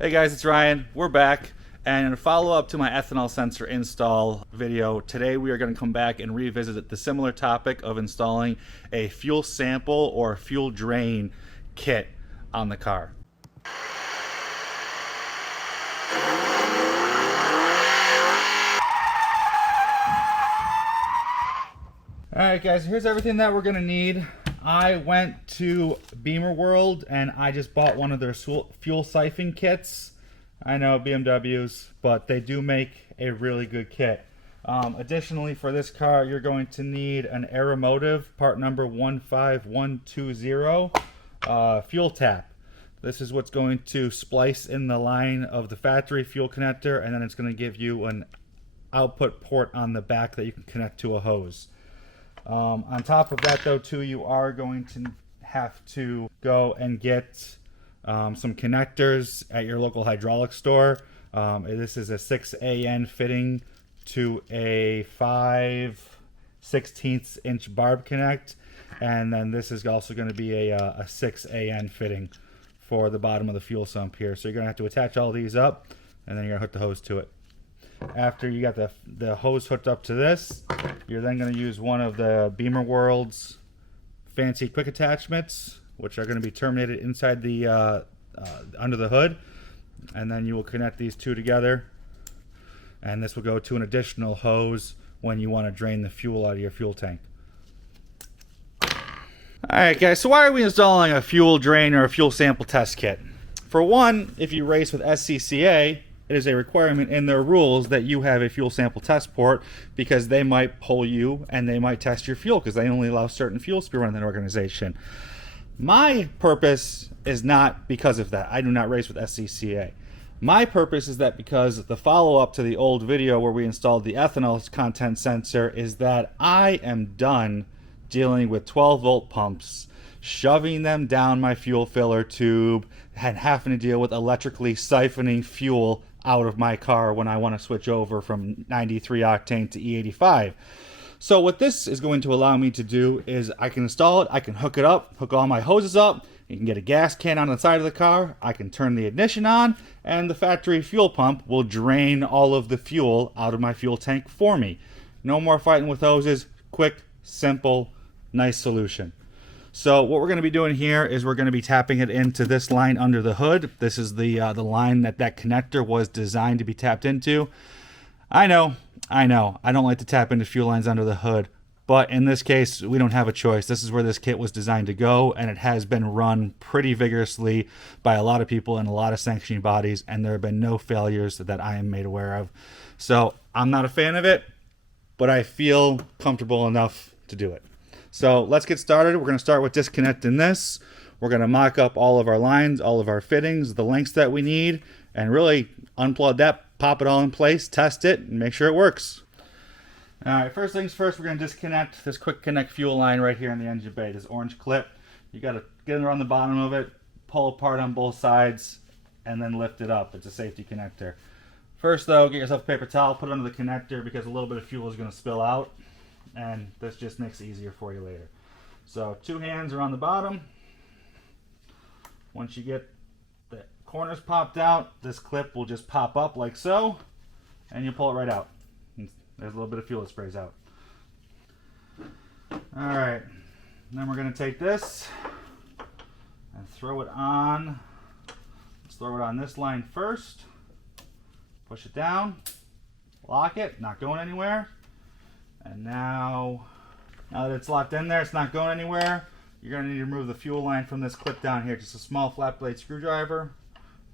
Hey guys, it's Ryan. We're back. And in a follow-up to my ethanol sensor install video, today we are going to come back and revisit the similar topic of installing a fuel sample or fuel drain kit on the car. Alright guys, here's everything that we're going to need. I went to Beamer World and I just bought one of their fuel siphon kits. I know BMWs, but they do make a really good kit. Additionally, for this car, you're going to need an Aeromotive, part number 15120, fuel tap. This is what's going to splice in the line of the factory fuel connector, and then it's going to give you an output port on the back that you can connect to a hose. On top of that though too, you are going to have to go and get some connectors at your local hydraulic store. This is a 6AN fitting to a 5/16 inch barb connect, and then this is also going to be a 6AN fitting for the bottom of the fuel sump here. So you're going to have to attach all these up, and then you're going to hook the hose to it. After you got the hose hooked up to this, you're then going to use one of the Beamer World's fancy quick attachments, which are going to be terminated inside the under the hood, and then you will connect these two together, and this will go to an additional hose when you want to drain the fuel out of your fuel tank. Alright guys, so why are we installing a fuel drain or a fuel sample test kit? For one, if you race with SCCA, it is a requirement in their rules that you have a fuel sample test port, because they might pull you and they might test your fuel because they only allow certain fuels to be run in that organization. My purpose is not because of that. I do not race with SCCA. My purpose is that because the follow-up to the old video where we installed the ethanol content sensor is that I am done dealing with 12-volt pumps, shoving them down my fuel filler tube, and having to deal with electrically siphoning fuel out of my car when I want to switch over from 93 octane to E85. So what this is going to allow me to do is I can install it, I can hook it up, hook all my hoses up, you can get a gas can on the side of the car, I can turn the ignition on, and the factory fuel pump will drain all of the fuel out of my fuel tank for me. No more fighting with hoses, quick, simple, nice solution. So what we're going to be doing here is we're going to be tapping it into this line under the hood. This is the line that connector was designed to be tapped into. I know. I don't like to tap into fuel lines under the hood, but in this case, we don't have a choice. This is where this kit was designed to go, and it has been run pretty vigorously by a lot of people in a lot of sanctioning bodies, and there have been no failures that I am made aware of. So I'm not a fan of it, but I feel comfortable enough to do it. So let's get started. We're going to start with disconnecting this. We're going to mock up all of our lines, all of our fittings, the lengths that we need, and really unplug that, pop it all in place, test it, and make sure it works. All right, first things first, we're going to disconnect this quick connect fuel line right here in the engine bay, this orange clip. You got to get it around the bottom of it, pull apart on both sides, and then lift it up. It's a safety connector. First though, get yourself a paper towel, put it under the connector because a little bit of fuel is going to spill out, and this just makes it easier for you later. So 2 hands are on the bottom. Once you get the corners popped out, this clip will just pop up like so, and you pull it right out. There's a little bit of fuel that sprays out. Alright, then we're going to take this and throw it on. Let's throw it on this line first. Push it down, lock it, not going anywhere. And now that it's locked in there, it's not going anywhere, you're going to need to remove the fuel line from this clip down here. Just a small flat blade screwdriver.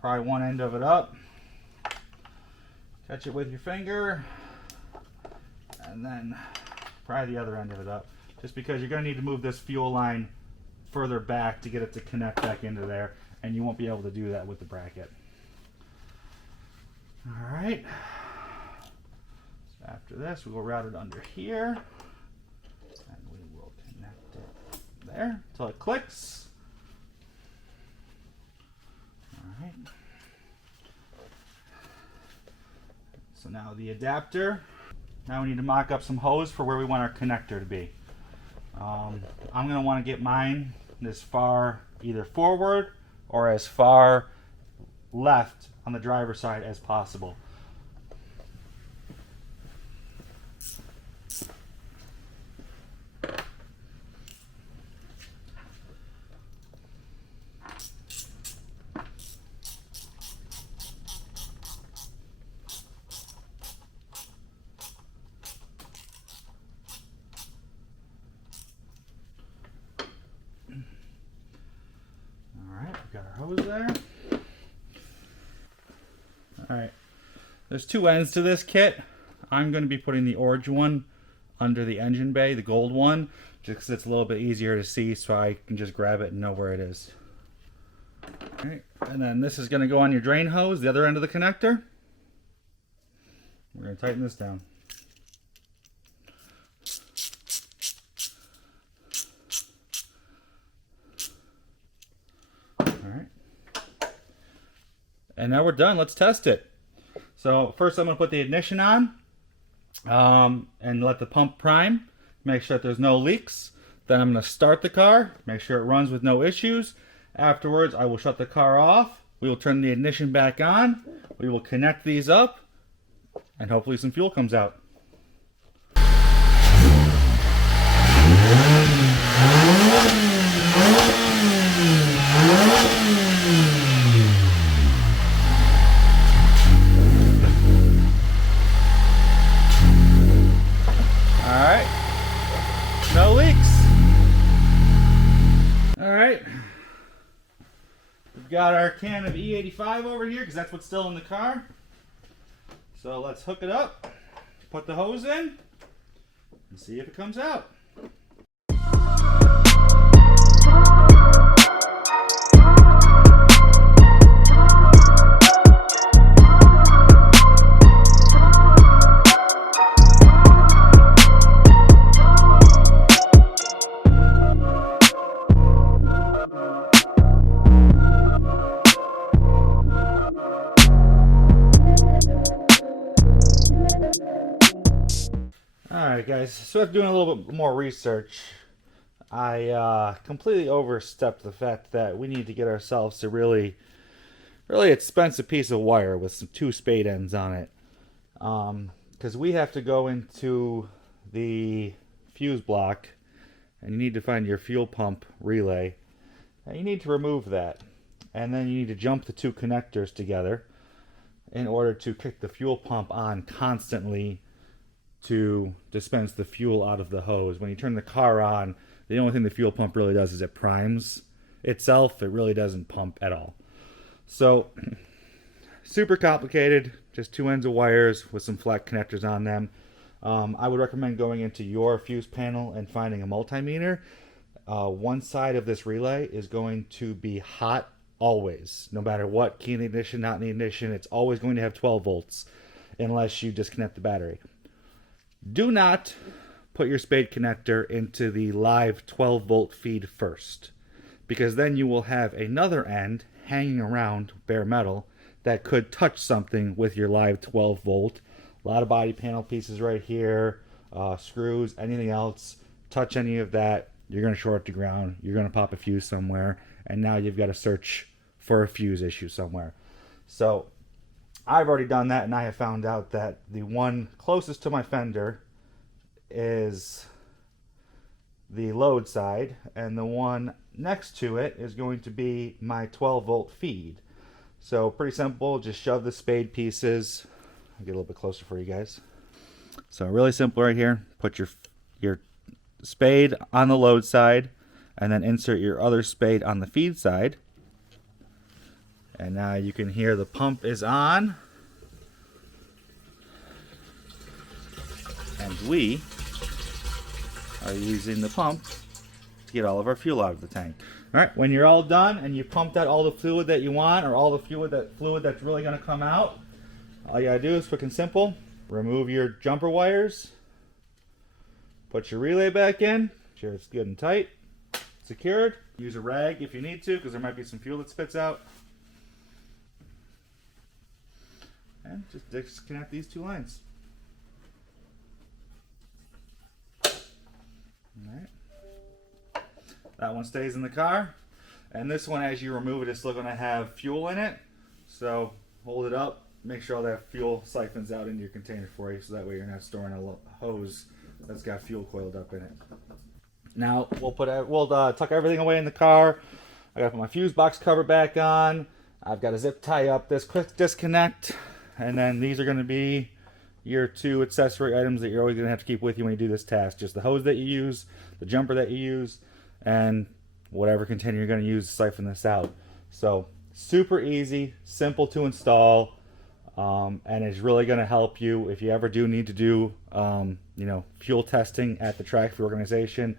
Pry one end of it up. Catch it with your finger. And then pry the other end of it up. Just because you're going to need to move this fuel line further back to get it to connect back into there. And you won't be able to do that with the bracket. Alright. After this, we will route it under here, and we will connect it there until it clicks. All right. So now the adapter. Now we need to mock up some hose for where we want our connector to be. I'm going to want to get mine as far either forward or as far left on the driver's side as possible. Got our hose there. Alright, there's two ends to this kit. I'm going to be putting the orange one under the engine bay, the gold one, just because it's a little bit easier to see, so I can just grab it and know where it is. Alright, and then this is going to go on your drain hose, the other end of the connector. We're going to tighten this down. And now we're done. Let's test it. So first I'm going to put the ignition on and let the pump prime. Make sure that there's no leaks. Then I'm going to start the car. Make sure it runs with no issues. Afterwards, I will shut the car off. We will turn the ignition back on. We will connect these up. And hopefully some fuel comes out. No leaks. Alright. We've got our can of E85 over here because that's what's still in the car. So let's hook it up, put the hose in, and see if it comes out. Alright guys, so after doing a little bit more research, I completely overstepped the fact that we need to get ourselves a really expensive piece of wire with some 2 spade ends on it. Because we have to go into the fuse block and you need to find your fuel pump relay. And you need to remove that. And then you need to jump the 2 connectors together in order to kick the fuel pump on constantly to dispense the fuel out of the hose. When you turn the car on, the only thing the fuel pump really does is it primes itself. It really doesn't pump at all. So, super complicated. Just 2 ends of wires with some flat connectors on them. I would recommend going into your fuse panel and finding a multimeter. One side of this relay is going to be hot always. No matter what, key in the ignition, not in the ignition, it's always going to have 12 volts unless you disconnect the battery. Do not put your spade connector into the live 12 volt feed first, because then you will have another end hanging around bare metal that could touch something with your live 12 volt. A lot of body panel pieces right here, screws, anything else. Touch any of that, you're going to short to ground, you're going to pop a fuse somewhere, and now you've got to search for a fuse issue somewhere. So I've already done that, and I have found out that the one closest to my fender is the load side, and the one next to it is going to be my 12 volt feed. So pretty simple, just shove the spade pieces. I'll get a little bit closer for you guys. So really simple right here. Put your spade on the load side, and then insert your other spade on the feed side. And now you can hear the pump is on. And we are using the pump to get all of our fuel out of the tank. Alright, when you're all done and you pumped out all the fluid that you want, or all the fluid that's really going to come out, all you gotta do is quick and simple. Remove your jumper wires. Put your relay back in. Make sure it's good and tight. Secured. Use a rag if you need to, because there might be some fuel that spits out. And just disconnect these 2 lines. Alright. That one stays in the car. And this one, as you remove it, it's still going to have fuel in it. So hold it up, make sure all that fuel siphons out into your container for you, so that way you're not storing a hose that's got fuel coiled up in it. Now we'll tuck everything away in the car. I gotta put my fuse box cover back on. I've got to zip tie up this quick disconnect, and then these are going to be your 2 accessory items that you're always going to have to keep with you when you do this task. Just the hose that you use, the jumper that you use, and whatever container you're going to use to siphon this out. So super easy, simple to install, and it's really going to help you if you ever do need to do fuel testing at the track for your organization,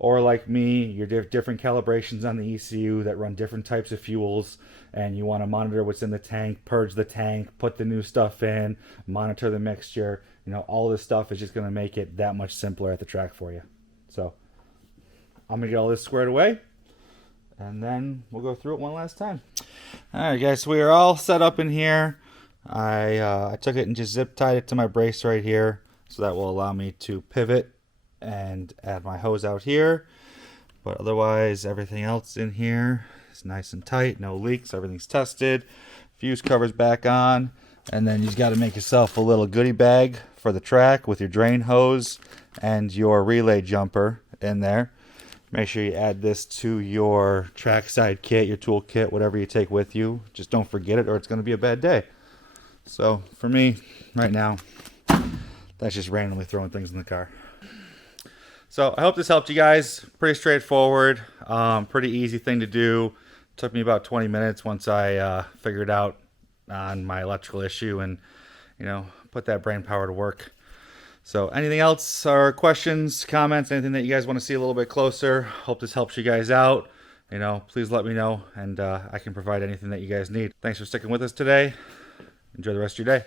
or like me, you're different calibrations on the ECU that run different types of fuels, and you want to monitor what's in the tank, purge the tank, put the new stuff in, monitor the mixture. All this stuff is just going to make it that much simpler at the track for you. So I'm going to get all this squared away, and then we'll go through it one last time. All right, guys, so we are all set up in here. I took it and just zip tied it to my brace right here, so that will allow me to pivot and add my hose out here. But otherwise, everything else in here is nice and tight, no leaks, everything's tested. Fuse cover's back on, and then you've got to make yourself a little goodie bag for the track with your drain hose and your relay jumper in there. Make sure you add this to your Trackside kit, your tool kit, whatever you take with you. Just don't forget it, or it's going to be a bad day. So for me, right now, that's just randomly throwing things in the car. So I hope this helped you guys. Pretty straightforward, pretty easy thing to do. Took me about 20 minutes once I figured out on my electrical issue and put that brain power to work. So anything else or questions, comments, anything that you guys want to see a little bit closer, hope this helps you guys out. Please let me know, and I can provide anything that you guys need. Thanks for sticking with us today. Enjoy the rest of your day.